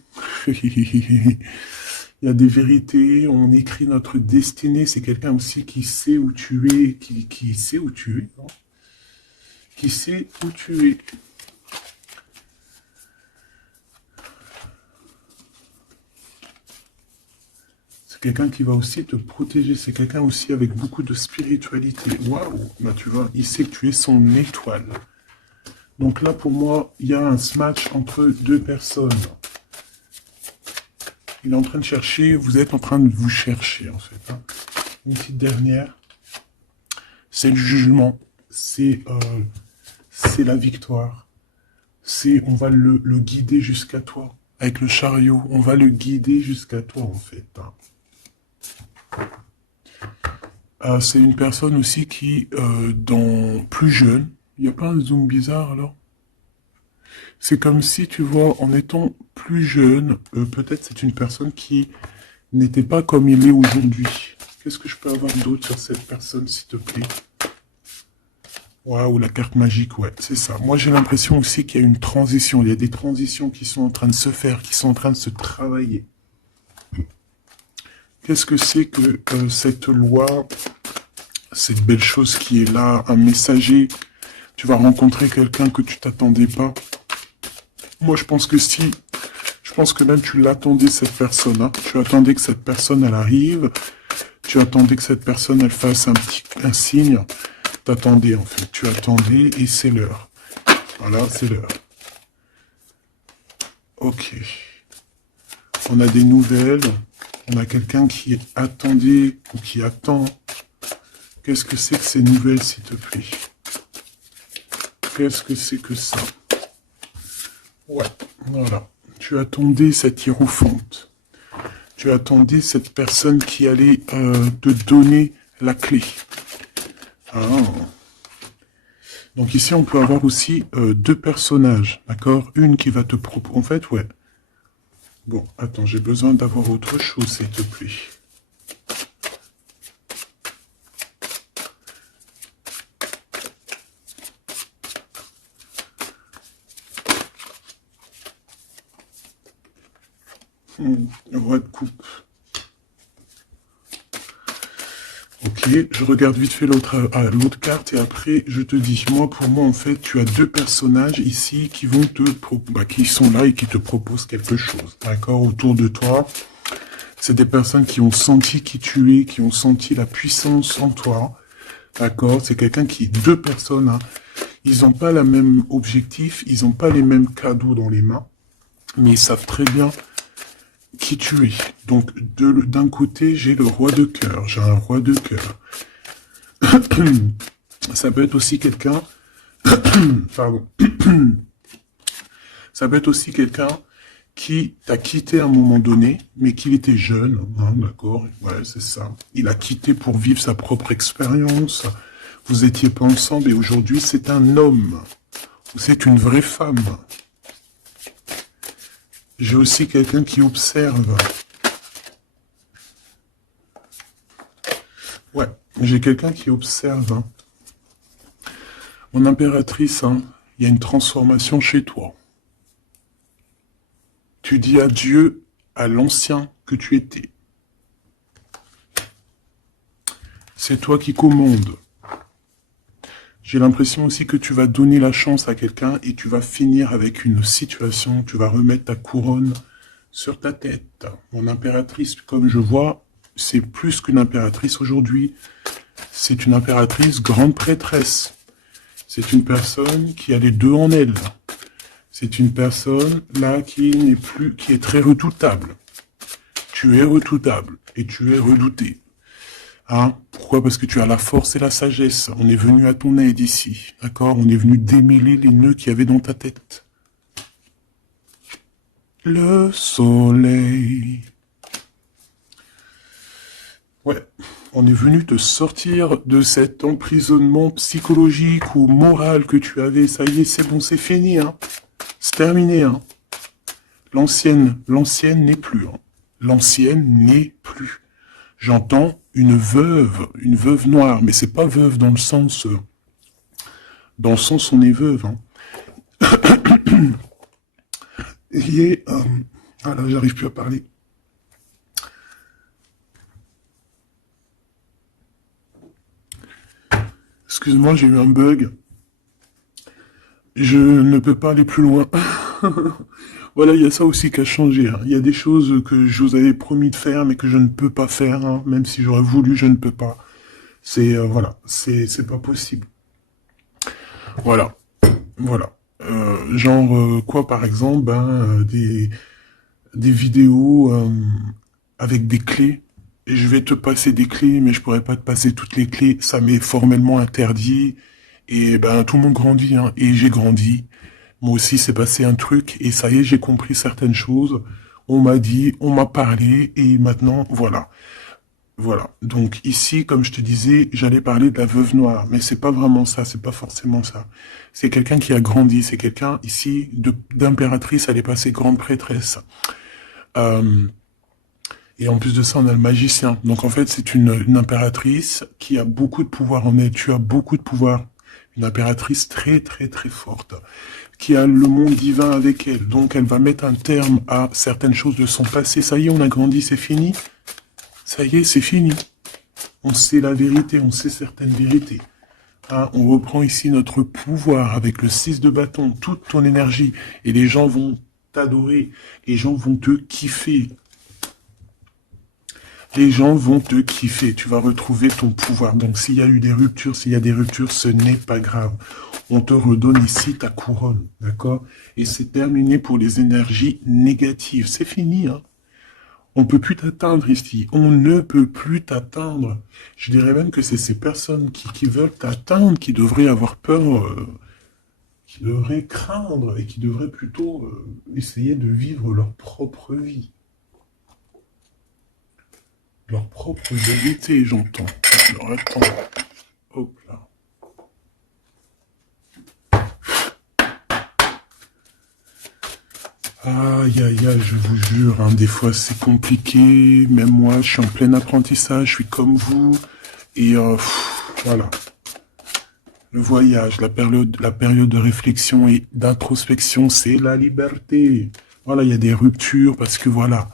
Il y a des vérités, on écrit notre destinée. C'est quelqu'un aussi qui sait où tu es, qui sait où tu es. Non, qui sait où tu es. C'est quelqu'un qui va aussi te protéger. C'est quelqu'un aussi avec beaucoup de spiritualité. Waouh, bah tu vois, il sait que tu es son étoile. Donc là, pour moi, il y a un match entre deux personnes. Il est en train de chercher, vous êtes en train de vous chercher, en fait. Hein. Une petite dernière. C'est le jugement. C'est la victoire. On va le guider jusqu'à toi. Avec le chariot, on va le guider jusqu'à toi, en fait. Hein. C'est une personne aussi qui, plus jeune, il n'y a pas un zoom bizarre, alors? C'est comme si, tu vois, en étant plus jeune, peut-être c'est une personne qui n'était pas comme il est aujourd'hui. Qu'est-ce que je peux avoir d'autre sur cette personne, s'il te plaît? Waouh, la carte magique, ouais, c'est ça. Moi, j'ai l'impression aussi qu'il y a une transition. Il y a des transitions qui sont en train de se faire, qui sont en train de se travailler. Qu'est-ce que c'est que cette loi, cette belle chose qui est là, un messager? Tu vas rencontrer quelqu'un que tu t'attendais pas. Moi, je pense que même tu l'attendais, cette personne. Hein. Tu attendais que cette personne, elle arrive. Tu attendais que cette personne, elle fasse un signe. T'attendais, en fait. Tu attendais et c'est l'heure. Voilà, c'est l'heure. Ok. On a des nouvelles. On a quelqu'un qui attendait ou qui attend. Qu'est-ce que c'est que ces nouvelles, s'il te plaît? Qu'est-ce que c'est que ça? Ouais, voilà. Tu attendais cette hiérophante. Tu attendais cette personne qui allait te donner la clé. Ah. Donc ici, on peut avoir aussi deux personnages, d'accord? Une qui va te proposer... En fait, ouais. Bon, attends, j'ai besoin d'avoir autre chose, s'il te plaît. Le roi de coupe. Ok. je regarde vite fait l'autre carte et après je te dis. Moi, pour moi, en fait, tu as deux personnages ici qui vont qui sont là et qui te proposent quelque chose, d'accord, autour de toi. C'est des personnes qui ont senti qui tu es, qui ont senti la puissance en toi, d'accord. C'est deux personnes, hein, ils n'ont pas le même objectif, ils n'ont pas les mêmes cadeaux dans les mains, mais ils savent très bien qui tu es. Donc, d'un côté, j'ai le roi de cœur. J'ai un roi de cœur. Ça peut être aussi quelqu'un... Pardon. Ça peut être aussi quelqu'un qui t'a quitté à un moment donné, mais qu'il était jeune, hein, d'accord? Ouais, c'est ça. Il a quitté pour vivre sa propre expérience. Vous étiez pas ensemble et aujourd'hui, c'est un homme. Ou c'est une vraie femme. J'ai aussi quelqu'un qui observe. Ouais, j'ai quelqu'un qui observe. Hein. Mon impératrice, hein, il y a une transformation chez toi. Tu dis adieu à l'ancien que tu étais. C'est toi qui commandes. J'ai l'impression aussi que tu vas donner la chance à quelqu'un et tu vas finir avec une situation, tu vas remettre ta couronne sur ta tête. Mon impératrice, comme je vois, c'est plus qu'une impératrice aujourd'hui. C'est une impératrice grande prêtresse. C'est une personne qui a les deux en elle. C'est une personne là qui est très redoutable. Tu es redoutable et tu es redouté. Hein? Pourquoi? Parce que tu as la force et la sagesse. On est venu à ton aide ici. D'accord? On est venu démêler les nœuds qu'il y avait dans ta tête. Le soleil. Ouais. On est venu te sortir de cet emprisonnement psychologique ou moral que tu avais. Ça y est, c'est bon, c'est fini. Hein? C'est terminé. Hein? L'ancienne n'est plus. Hein? L'ancienne n'est plus. J'entends une veuve noire, mais c'est pas veuve dans le sens on est veuve. Hein. Ah là, j'arrive plus à parler. Excuse-moi, j'ai eu un bug. Je ne peux pas aller plus loin. Voilà, il y a ça aussi qui a changé. Hein. Il y a des choses que je vous avais promis de faire, mais que je ne peux pas faire. Hein. Même si j'aurais voulu, je ne peux pas. C'est voilà, c'est pas possible. Voilà, voilà. Quoi, par exemple, des vidéos avec des clés. Et je vais te passer des clés, mais je pourrais pas te passer toutes les clés. Ça m'est formellement interdit. Et tout le monde grandit, hein. Et j'ai grandi. Moi aussi, c'est passé un truc, et ça y est, j'ai compris certaines choses. On m'a dit, on m'a parlé, et maintenant, voilà. Voilà. Donc ici, comme je te disais, j'allais parler de la veuve noire, mais c'est pas vraiment ça, c'est pas forcément ça. C'est quelqu'un qui a grandi, c'est quelqu'un ici d'impératrice, elle est passée grande prêtresse. Et en plus de ça, on a le magicien. Donc en fait, c'est une impératrice qui a beaucoup de pouvoir en elle. Tu as beaucoup de pouvoir. Une impératrice très très très forte, qui a le monde divin avec elle. Donc elle va mettre un terme à certaines choses de son passé. Ça y est, on a grandi, c'est fini. Ça y est, c'est fini. On sait la vérité, on sait certaines vérités. Hein, on reprend ici notre pouvoir avec le 6 de bâton, toute ton énergie. Et les gens vont t'adorer. Les gens vont te kiffer. Les gens vont te kiffer, tu vas retrouver ton pouvoir. Donc s'il y a eu des ruptures, ce n'est pas grave. On te redonne ici ta couronne, d'accord? Et c'est terminé pour les énergies négatives. C'est fini, hein? On ne peut plus t'atteindre ici. On ne peut plus t'atteindre. Je dirais même que c'est ces personnes qui veulent t'atteindre, qui devraient avoir peur, qui devraient craindre et qui devraient plutôt essayer de vivre leur propre vie. Leur propre vérité, j'entends. Alors, attends. Hop là. Aïe, aïe, aïe, je vous jure, hein, des fois c'est compliqué. Même moi, je suis en plein apprentissage, je suis comme vous. Et voilà. Le voyage, la période de réflexion et d'introspection, c'est la liberté. Voilà, il y a des ruptures parce que voilà.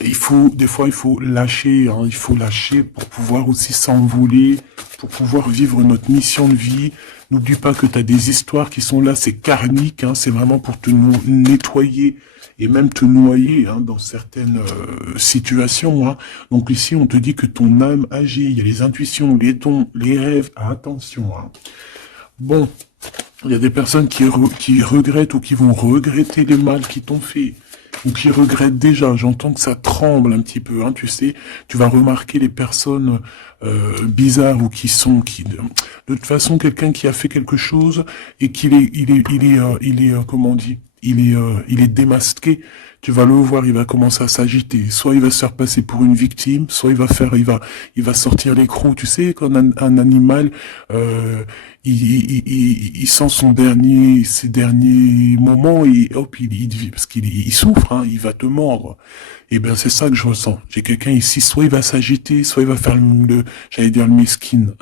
des fois, il faut lâcher, hein, il faut lâcher pour pouvoir aussi s'envoler, pour pouvoir vivre notre mission de vie. N'oublie pas que tu as des histoires qui sont là, c'est karmique, hein, c'est vraiment pour te nettoyer et même te noyer hein, dans certaines situations. Hein. Donc ici, on te dit que ton âme agit, il y a les intuitions, les dons, les rêves, attention. Hein. Bon, il y a des personnes qui regrettent ou qui vont regretter les mal qu'ils t'ont fait ou qui regrettent déjà. J'entends que ça tremble un petit peu, hein, tu sais. Tu vas remarquer les personnes bizarres ou de toute façon, quelqu'un qui a fait quelque chose et comment on dit, il est démasqué. Tu vas le voir, il va commencer à s'agiter. Soit il va se faire passer pour une victime, soit il va sortir les crocs. Tu sais, quand un animal, il sent ses derniers moments et hop, parce qu'il souffre, hein, il va te mordre. Et ben c'est ça que je ressens. J'ai quelqu'un ici, soit il va s'agiter, soit il va faire j'allais dire le mesquin,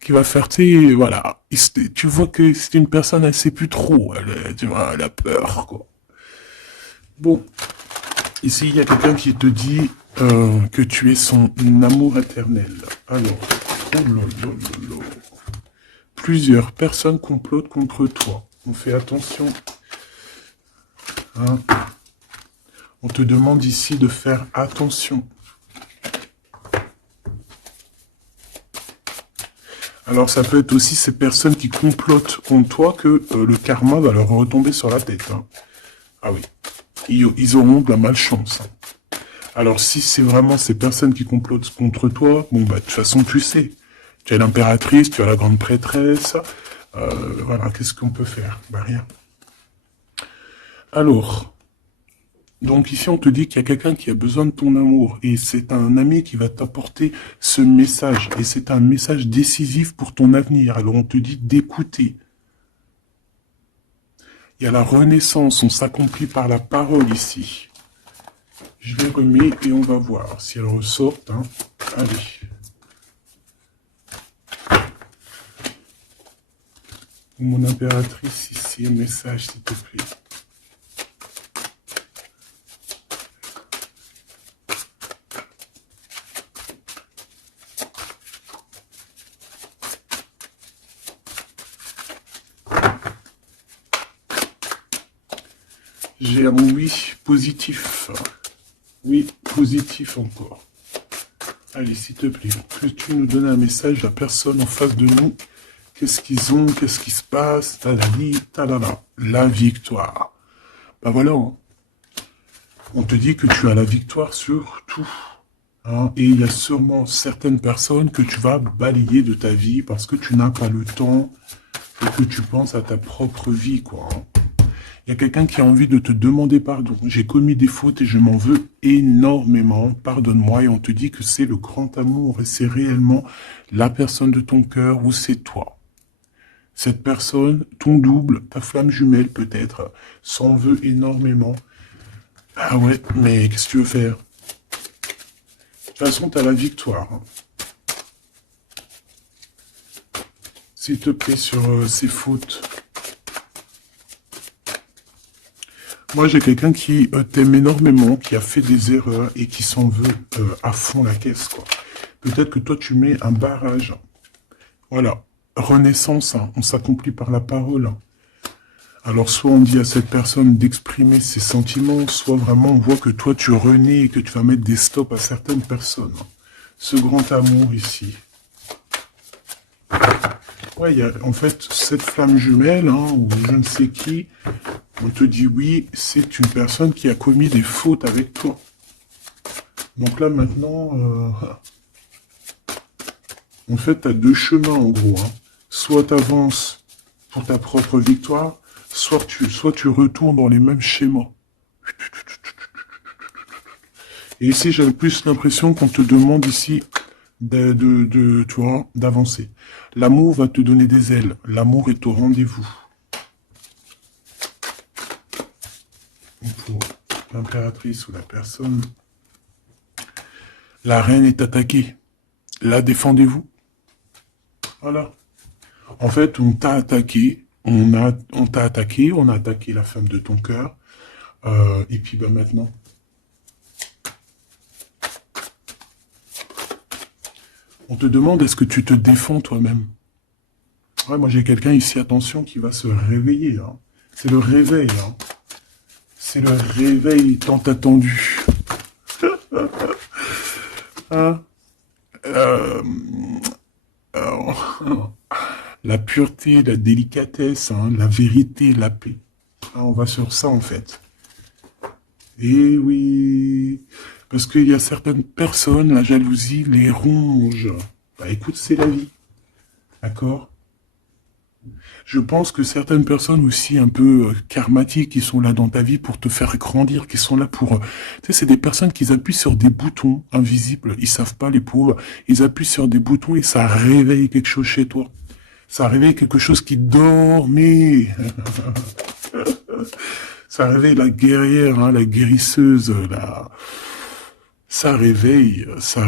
qui va faire, tu sais, voilà. Tu vois que c'est une personne, elle sait plus trop, tu vois, elle a peur, quoi. Bon, ici il y a quelqu'un qui te dit que tu es son amour éternel. Alors, oh là là là là. Plusieurs personnes complotent contre toi. On fait attention. Hein. On te demande ici de faire attention. Alors ça peut être aussi ces personnes qui complotent contre toi que le karma va leur retomber sur la tête. Hein. Ah oui, ils auront de la malchance. Hein. Alors si c'est vraiment ces personnes qui complotent contre toi, bon bah de toute façon tu sais. Tu as l'impératrice, tu as la grande prêtresse. Voilà, qu'est-ce qu'on peut faire? Bah rien. Alors, donc ici on te dit qu'il y a quelqu'un qui a besoin de ton amour. Et c'est un ami qui va t'apporter ce message. Et c'est un message décisif pour ton avenir. Alors on te dit d'écouter. Il y a la renaissance, on s'accomplit par la parole ici. Je les remets et on va voir si elles ressortent. Hein. Allez. Mon impératrice ici, un message s'il te plaît. J'ai un oui positif. Oui, positif encore. Allez, s'il te plaît, que tu nous donnes un message à la personne en face de nous. Qu'est-ce qu'ils ont? Qu'est-ce qui se passe? Talali, talala. La victoire. Ben voilà. Hein. On te dit que tu as la victoire sur tout. Hein, et il y a sûrement certaines personnes que tu vas balayer de ta vie parce que tu n'as pas le temps et que tu penses à ta propre vie, quoi. Hein. Il y a quelqu'un qui a envie de te demander pardon. J'ai commis des fautes et je m'en veux énormément. Pardonne-moi. Et on te dit que c'est le grand amour et c'est réellement la personne de ton cœur ou c'est toi. Cette personne, ton double, ta flamme jumelle peut-être, s'en veut énormément. Ah ouais, mais qu'est-ce que tu veux faire? De toute façon, tu as la victoire. Hein. S'il te plaît, sur ces fautes. Moi, j'ai quelqu'un qui t'aime énormément, qui a fait des erreurs et qui s'en veut à fond la caisse, quoi. Peut-être que toi, tu mets un barrage. Voilà. Renaissance, hein. On s'accomplit par la parole. Hein. Alors, soit on dit à cette personne d'exprimer ses sentiments, soit vraiment on voit que toi, tu renais et que tu vas mettre des stops à certaines personnes. Hein. Ce grand amour ici. Ouais, il y a en fait cette flamme jumelle, hein, ou je ne sais qui, on te dit oui, c'est une personne qui a commis des fautes avec toi. Donc là maintenant, en fait, tu as deux chemins en gros. Hein. Soit tu avances pour ta propre victoire, soit tu retournes dans les mêmes schémas. Et ici, j'ai plus l'impression qu'on te demande ici tu vois, d'avancer. L'amour va te donner des ailes. L'amour est au rendez-vous. Pour l'impératrice ou la personne. La reine est attaquée. La défendez-vous. Voilà. En fait, on t'a attaqué. On a attaqué la femme de ton cœur. Et puis, ben maintenant, On te demande, est-ce que tu te défends toi-même? Ouais, moi j'ai quelqu'un ici, attention, qui va se réveiller. Hein. C'est le réveil. Hein. C'est le réveil tant attendu. Hein? La pureté, la délicatesse, hein, la vérité, la paix. Hein, on va sur ça en fait. Et oui, parce qu'il y a certaines personnes, la jalousie les ronge. Bah écoute, c'est la vie. D'accord? Je pense que certaines personnes aussi un peu karmatiques qui sont là dans ta vie pour te faire grandir, qui sont là pour... tu sais, c'est des personnes qui appuient sur des boutons invisibles. Ils savent pas, les pauvres. Ils appuient sur des boutons et ça réveille quelque chose chez toi. Ça réveille quelque chose qui dormait. Ça réveille la guerrière, hein, la guérisseuse, ça réveille, ça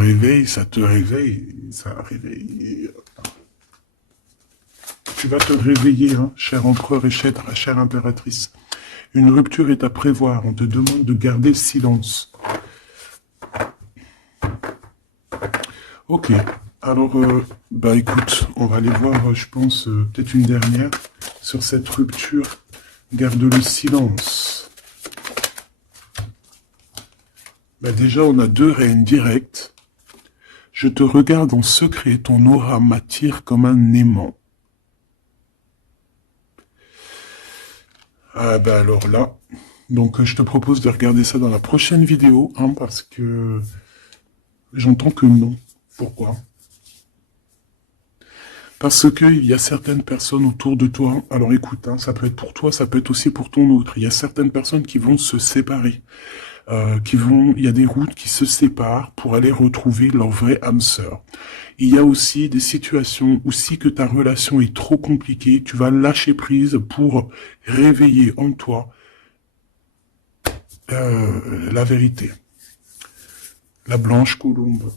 te réveille, ça réveille. Tu vas te réveiller, hein, cher empereur et chère impératrice. Une rupture est à prévoir, on te demande de garder le silence. Ok, alors, bah écoute, on va aller voir, je pense, peut-être une dernière sur cette rupture. Garde le silence. Bah déjà, on a 2 reines directes. Je te regarde en secret, ton aura m'attire comme un aimant. Ah bah alors là, donc je te propose de regarder ça dans la prochaine vidéo, hein, parce que j'entends que non. Pourquoi ? Parce qu'il y a certaines personnes autour de toi, alors écoute, hein, ça peut être pour toi, ça peut être aussi pour ton autre, il y a certaines personnes qui vont se séparer, il y a des routes qui se séparent pour aller retrouver leur vraie âme sœur. Il y a aussi des situations où si que ta relation est trop compliquée, tu vas lâcher prise pour réveiller en toi la vérité. La blanche colombe.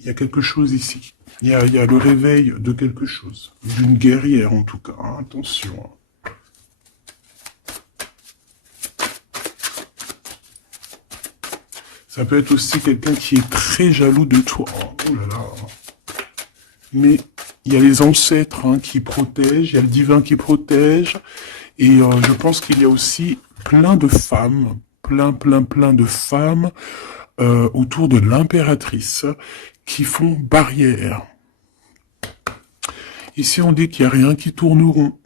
Il y a quelque chose ici. Il y a le réveil de quelque chose. D'une guerrière, en tout cas. Hein, attention. Ça peut être aussi quelqu'un qui est très jaloux de toi. Oh là là. Mais il y a les ancêtres, hein, qui protègent. Il y a le divin qui protège. Et je pense qu'il y a aussi plein de femmes. Plein de femmes autour de l'impératrice qui font barrière. Ici, on dit qu'il n'y a rien qui tourne rond.